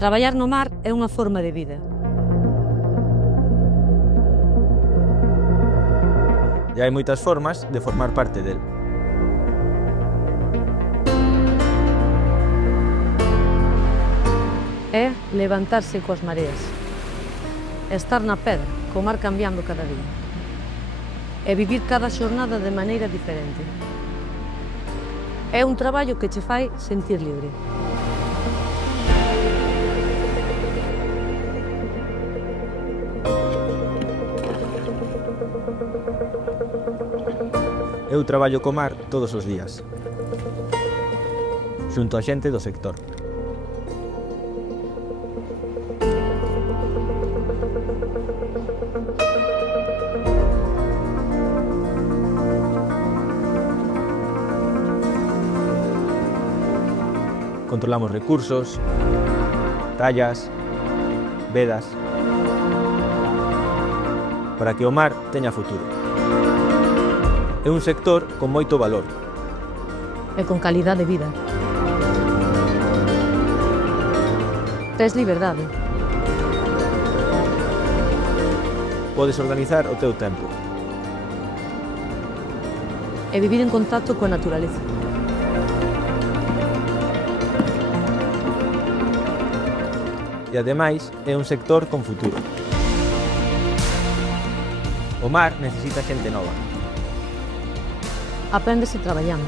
Traballar no mar é unha forma de vida. E hai moitas formas de formar parte del. É levantarse coas mareas. Estar na pedra, co mar cambiando cada día. E vivir cada xornada de maneira diferente. É un traballo que che fai sentir libre. Eu traballo co mar todos os días, xunto a xente do sector. Controlamos recursos, tallas, vedas, para que o mar teña futuro. É un sector con moito valor. E con calidade de vida. Tes liberdade. Podes organizar o teu tempo. E vivir en contacto coa naturaleza. E ademais é un sector con futuro. O mar necesita xente nova. Apréndese traballando.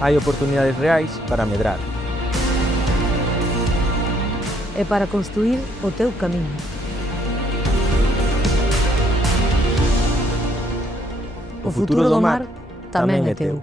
Hai oportunidades reais para medrar. E para construir o teu camiño. O futuro do mar tamén é teu.